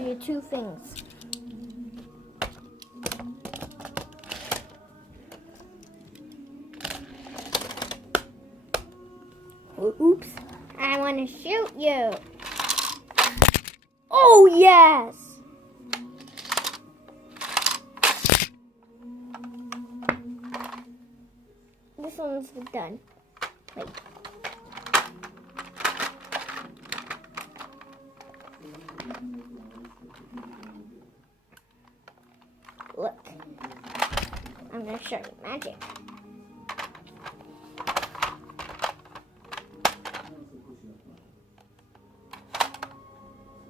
you two things. Oops. I want to shoot you. Oh, yes. This one's done. Wait. Look. I'm going to show you magic.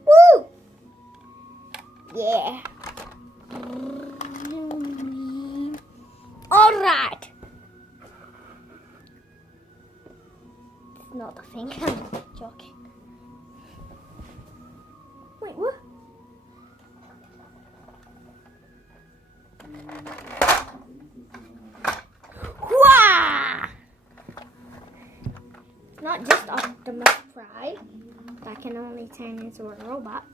Woo! Yeah. All right. It's not a thing. I'm joking. Wait, what? Wah! Not just Optimus Prime. That can only turn into a robot.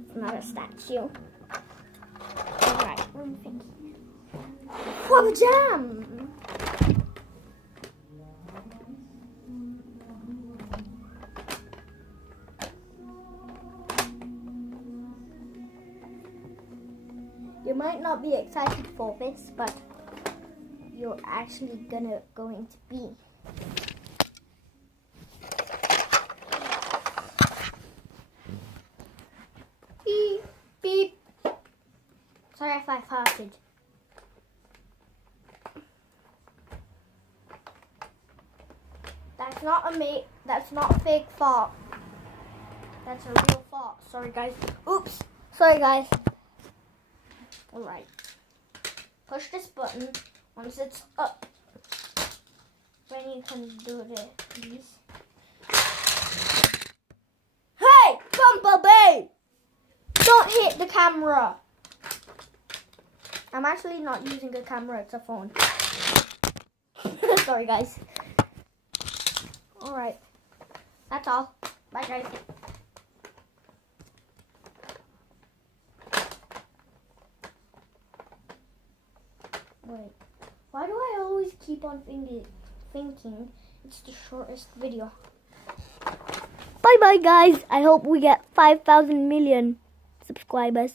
It's not a statue. Alright, I'm thinking. Whoa, jam! You might not be excited for this, but you're actually going to be. Beep, beep. Sorry if I farted. That's not a fake fart. That's a real fart. Sorry guys. Oops. Sorry guys. Alright. Push this button once it's up. Then you can do this. Hey! Bumblebee! Don't hit the camera! I'm actually not using a camera, it's a phone. Sorry guys. Alright. That's all. Bye guys. Wait, why do I always keep on thinking it's the shortest video? Bye bye guys. I hope we get 5,000 million subscribers.